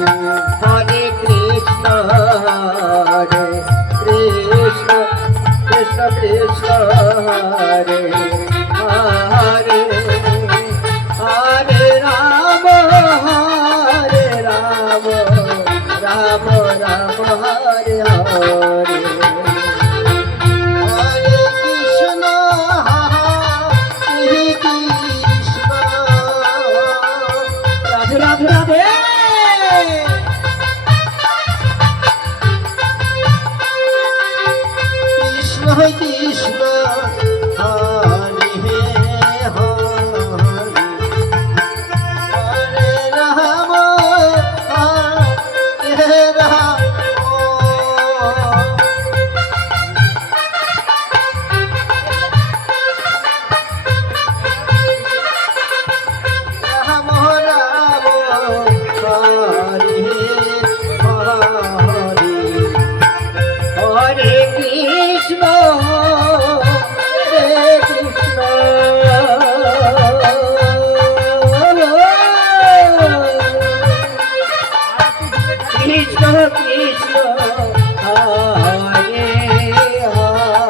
Hare Krishna, Krishna Krishna, Hare Hare, Hare Rama, Rama Rama, Hare Hare. Radhe Radhe Krishna Krishna Hare Hare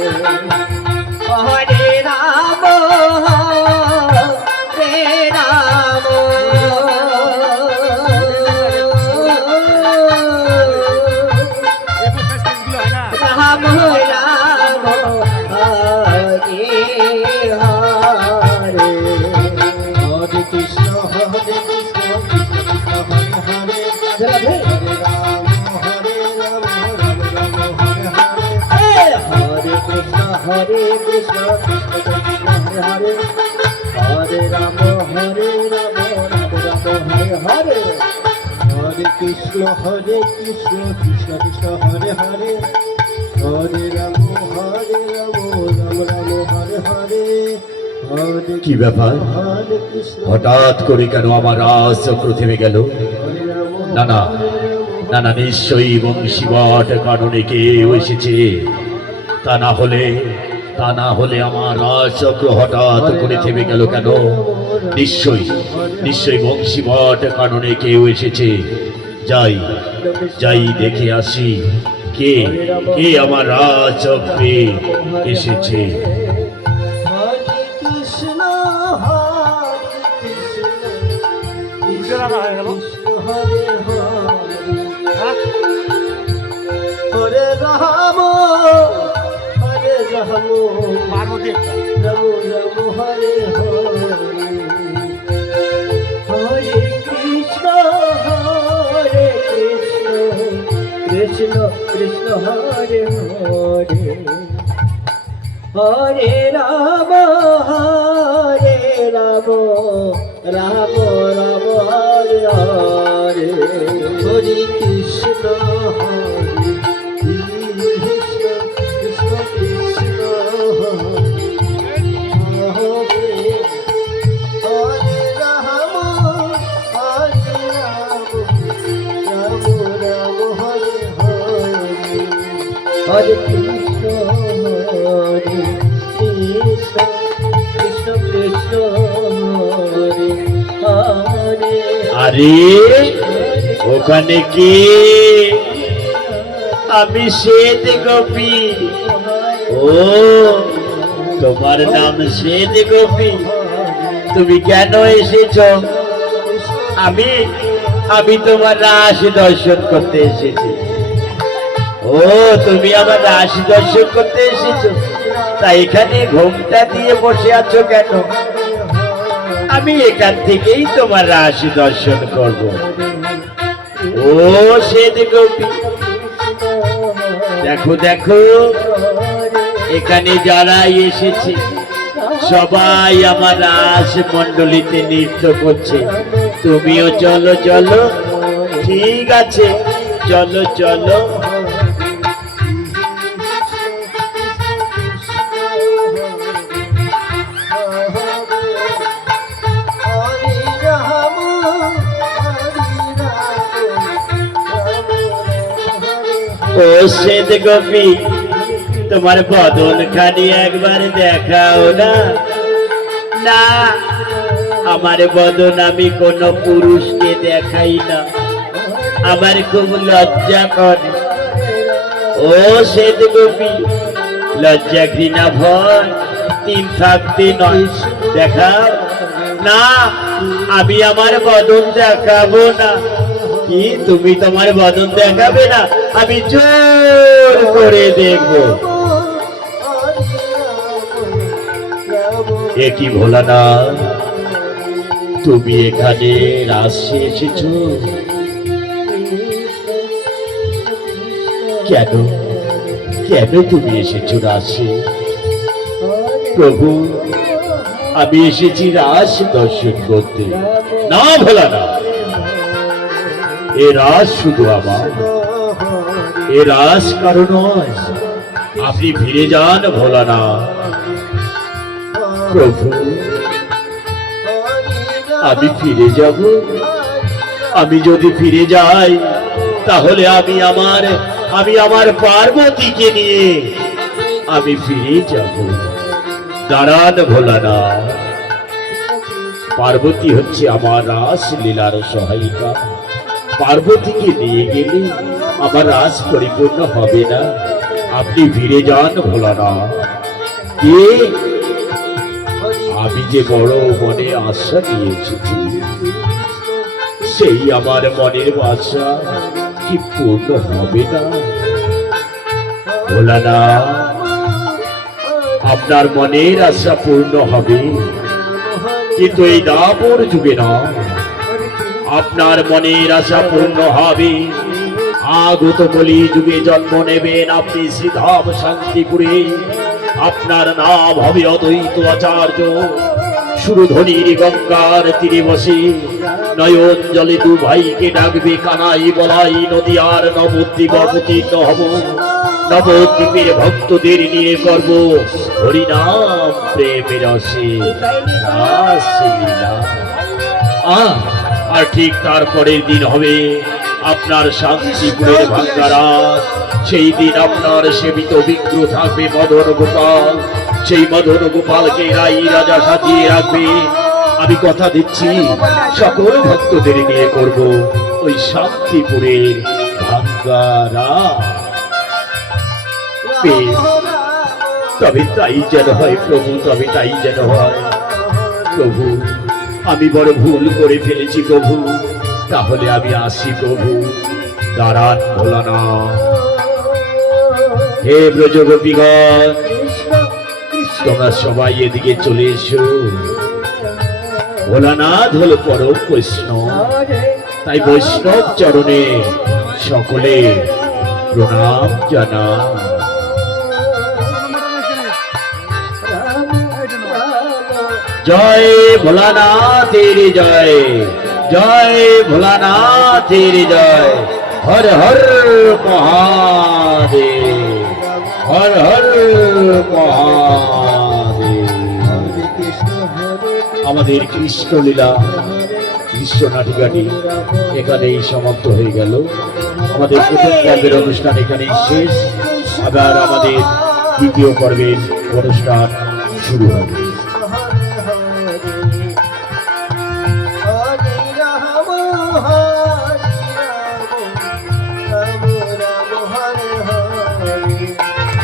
Ram हरे Ram Hare Krishna, Krishna Krishna, Hare Hare, Hare Rama, Hare Rama, Rama Hare Hare, Hare Krishna, Krishna Krishna, Hare Hare, Hare Rama, Rama Hare Hare, Hare কি ব্যাপার হঠাৎ করে কেন আমার রাজচক্র থেমে গেল? না না না না, নিশ্চয়ই বংশীবট কারণে কেউ এসেছে। তা না হলে আমার রাজচক্র হঠাৎ করে থেমে গেল কেন? নিশ্চয়ই বংশীবট কারণে কেউ এসেছে। যাই দেখে আসি কে কে আমার রাজচক্রে এসেছে। হরে রাম হরে রাম রাম রাম হরে হরে, হরে কৃষ্ণ কৃষ্ণ কৃষ্ণ হরে হরে, হরে রাম রাম রাম হরে হরে, হরে কৃষ্ণ কৃষ্ণ কৃষ্ণ হরে হরে, রাম রাম রাম হরে হরে, হরে কৃষ্ণ কৃষ্ণ কৃষ্ণ হরে হরে। আরে ওখানে কি? আমি শ্বেত গোপী। ও, তোমার নাম শ্বেত গোপী? তুমি কেন এসেছ? আমি তোমার রাস দর্শন করতে এসেছি। ও, তুমি আমার রাস দর্শন করতে এসেছো? তা এখানে ঘোমটা দিয়ে বসে আছো কেন? আমি এখান থেকেই তোমার রাস দর্শন করব। ও শ্বেত গোপী, দেখো এখানে যারাই এসেছে সবাই আমার রাস মণ্ডলীতে নৃত্য করছে। তুমিও চলো। ঠিক আছে, চলো। ও শ্বেত গোপী, তোমার বদন খানি একবার দেখাও না। না, আমার বদন আমি কোন পুরুষকে দেখাই না, আমার খুব লজ্জা করে। ও শ্বেত গোপী, লজ্জা ঘৃণা ভয় তিন থাকতে নয়, দেখাও না। আমি আমার বদন দেখাবো না। কি তুমি তোমার বদন দেখাবে না? আমি জোর করে দেখবো। এ কি ভোলা না, তুমি এখানে রাশে এসেছ কেন? কেন তুমি এসেছো রাশে? প্রভু, আমি এসেছি রাস দর্শন করতে। না ভোলা না, এ রাস শুধু আমার, এ রাস কারো নয়। আপনি ফিরে যান ভোলা না। প্রভু, আমি ফিরে যাব? আমি যদি ফিরে যাই তাহলে আমি আমার পার্বতীকে নিয়ে আমি ফিরে যাব। দাঁড়ান ভোলা না, পার্বতী হচ্ছে আমার রাস লীলার সহায়িকা। পার্বতীকে নিয়ে গেলে আমার রাস পরিপূর্ণ হবে না। আপনি ফিরে যান ভোলা না। কে? আমি যে বড় মনে আশা নিয়ে এসেছি, সেই আমার মনের আশা কি পূর্ণ হবে না? ভোলা না, আপনার মনের আশা পূর্ণ হবে, কিন্তু এই দাপর যুগে না। আপনার মনের আশা পূর্ণ হবে আগত কলি যুগে জন্ম নেবেন আপনি শ্রীধাম শান্তিপুরে। আপনার নাম হবে অদ্বৈত আচার্য। সুরধ্বনির গঙ্গার তীরে বসে নয়ন জলে দু ভাইকে ডাকবে কানাই বলাই নদীয়ার নবদ্বীপ অবতীর্ণ হব। নবদ্বীপের ভক্তদের নিয়ে করব হরিনাম প্রেমের রসে রাসলীলা। আর ঠিক তারপরের দিন হবে আপনার শান্তিপুরের ভাঙ্গারাত। সেই দিন আপনার সেবিত বিগ্রহ থাকবে মদন গোপাল। সেই মদন গোপালকে রাই রাজা সাজিয়ে রাখবে। আমি কথা দিচ্ছি সকল ভক্তদের নিয়ে করব ওই শান্তিপুরের ভাঙ্গারাত। তবে তাই যেন হয় প্রভু, তবে তাই যেন হয় প্রভু। আমি বড় ভুল করে ফেলেছি প্রভু, তাহলে আমি আসি প্রভু। দাঁড়ান ভোলা না। হে ব্রজগোপীগণ, তোমরা সবাই এদিকে চলে এসো। ভোলানাথ হল পরম বৈষ্ণব, তাই বৈষ্ণব চরণে সকলে প্রণাম জানা। জয় ভোলানাথের জয়, জয় ভোলানাথের জয়। হর হর মহাদেব, হর হর মহাদেব। আমাদের কৃষ্ণলীলা কৃষ্ণ নাটিকাটি এখানেই সমাপ্ত হয়ে গেল। আমাদের প্রথম পর্বের অনুষ্ঠান এখানেই শেষ। আবার আমাদের দ্বিতীয় পর্বের অনুষ্ঠান শুরু হবে।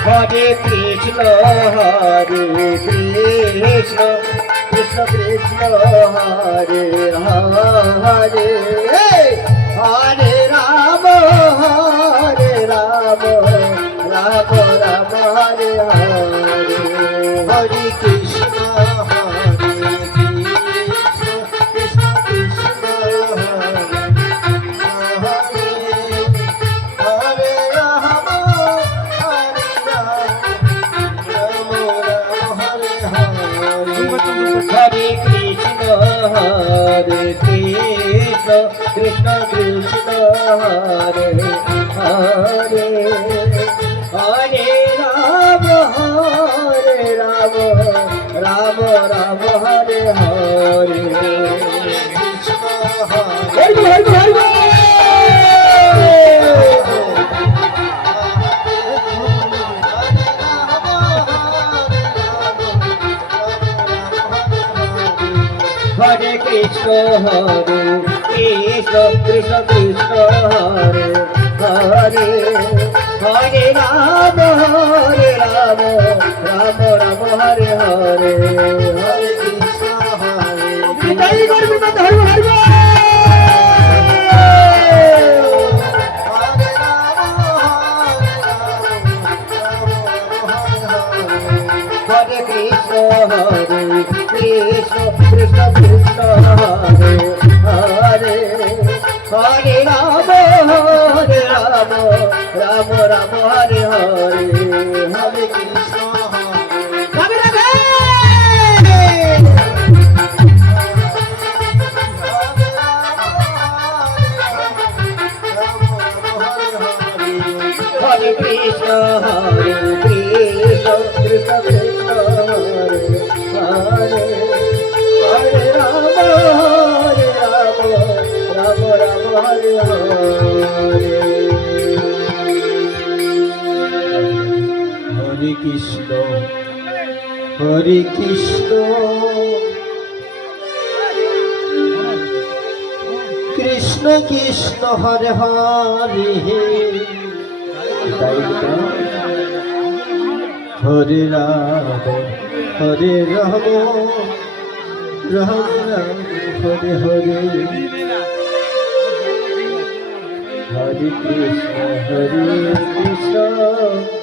হরে কৃষ্ণ হরে কৃষ্ণ কৃষ্ণ কৃষ্ণ হরে হরে, হরে রাম হরে রাম রাম রাম হরে হরে। হরে কৃষ্ণ হরে কৃষ্ণ কৃষ্ণ কৃষ্ণ হরে হরে, হরে রাম হরে কৃষ্ণ হরে কৃষ্ণ কৃষ্ণ কৃষ্ণ হরে হরে, হরে রাম রাম রাম হরে হরে। কৃষ্ণ হরে হরে কৃষ্ণ কৃষ্ণ কৃষ্ণ হরে হরে হরে রাম রাম রাম হরে হরে হরে কৃষ্ণ হরে বিদায় করবি না ধর্ম ধর্ম হরে কৃষ্ণ কৃষ্ণ কৃষ্ণ কৃষ্ণ হরে হরে হরে রাম রাম রাম রাম হরে হরে হরে কৃষ্ণ রাধে রাধে হরে কৃষ্ণ কৃষ্ণ কৃষ্ণ কৃষ্ণ হরে হরে হরে রাম রাম রাম রাম হরে হরে হরে কৃষ্ণ কৃষ্ণ কৃষ্ণ হরে হরে হরে রাম রাম রাম হরে হরে হরে কৃষ্ণ